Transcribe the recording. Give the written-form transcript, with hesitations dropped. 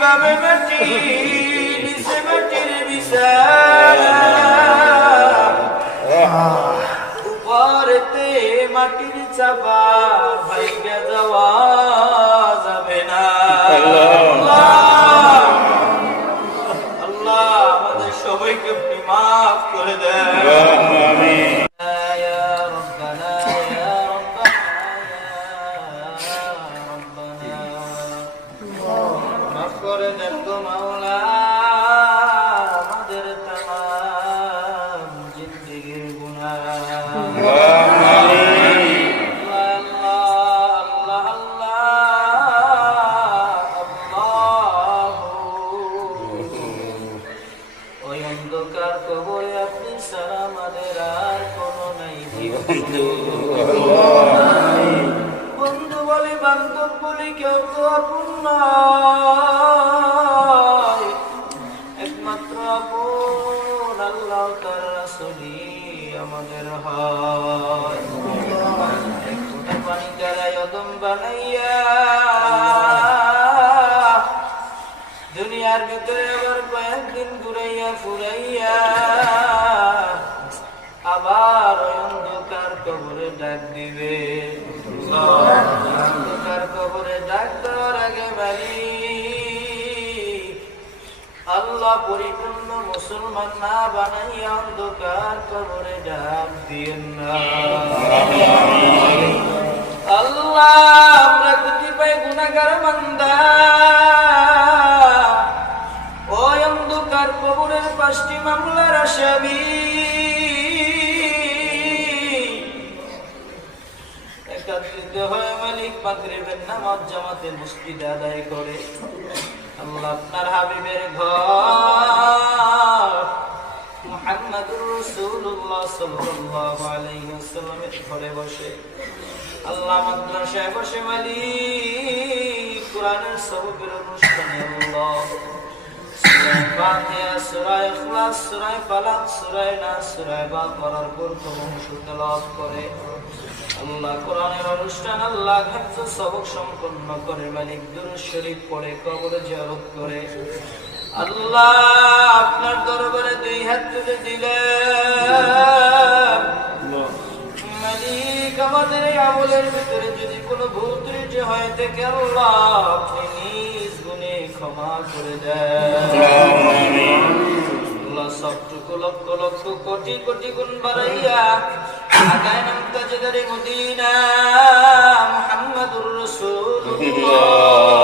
পাবে মাটি নিচে মাটির বিছানা উপরেতে মাটির চাপা ভাইগা যাওয়া যাবে না। আল্লাহ আমাদের সবাইকে আপনি মাফ করে দেন। বন্ধু বলে বান্ধব বলে কেউ তো আপন নয়, একমাত্র আপন আল্লাহ তার রাসূলই আমাদের হয়। এক ফোঁটা পানি দ্বারাই অদম বানাইয়া দুনিয়ার ভিতরে আবার কয়েকদিন ঘুরাইয়া ফুরাইয়া আবার অন্ধকার কবরে ডাক দিবে। অন্ধকার কবরে ডাক দেওয়ার আগে বাড়ি আল্লাহ পরিপূর্ণ মুসলমান না বানাইয়া অন্ধকার কবরে ডাক দিয়েন না। আল্লাহ আমরা কতিপয় গুনাহগার বান্দা ওই অন্ধকার কবরের 5টি মামলার আসামি একত্রিত হয়ে মালিক মাগরিবের নামাজ জামাতে মসজিদে আদায় করে আল্লাহ আপনার হাবিবের ঘর মুহাম্মদুর রাসূলুল্লাহ সাল্লাল্লাহু আলাইহি ওয়াসাল্লামের ঘরে বসে আল্লাহ মাদ্রাসায় বসে মালিক কোরআনের সবকের অনুষ্ঠানে আল্লাহ সূরা ফাতিহা, সূরা ইখলাস, সূরা ফালাক, সূরা নাস, সূরা বাকারার প্রথম অংশ তেলাওয়াত করে আল্লাহ কোরআনের অনুষ্ঠান আল্লাহ হিফজ সবক সম্পন্ন করে মালিক দুরূদ শরীফ পড়ে কবর জিয়ারত করে আল্লাহ আপনার দরবারে 2 হাত তুলে দিলাম মালিক আমাদের এই আমলের ভিতরে যদি কোনো ভুল ত্রুটি হয় থাকে আল্লাহ আপনি নিজ গুণে ক্ষমা করে দেন। আল্লাহ সবটুকু লক্ষ লক্ষ কোটি কোটি গুণ বাড়াইয়া আগায় নাম তাজদারে মদিনা মুহাম্মদুর রাসূলুল্লাহ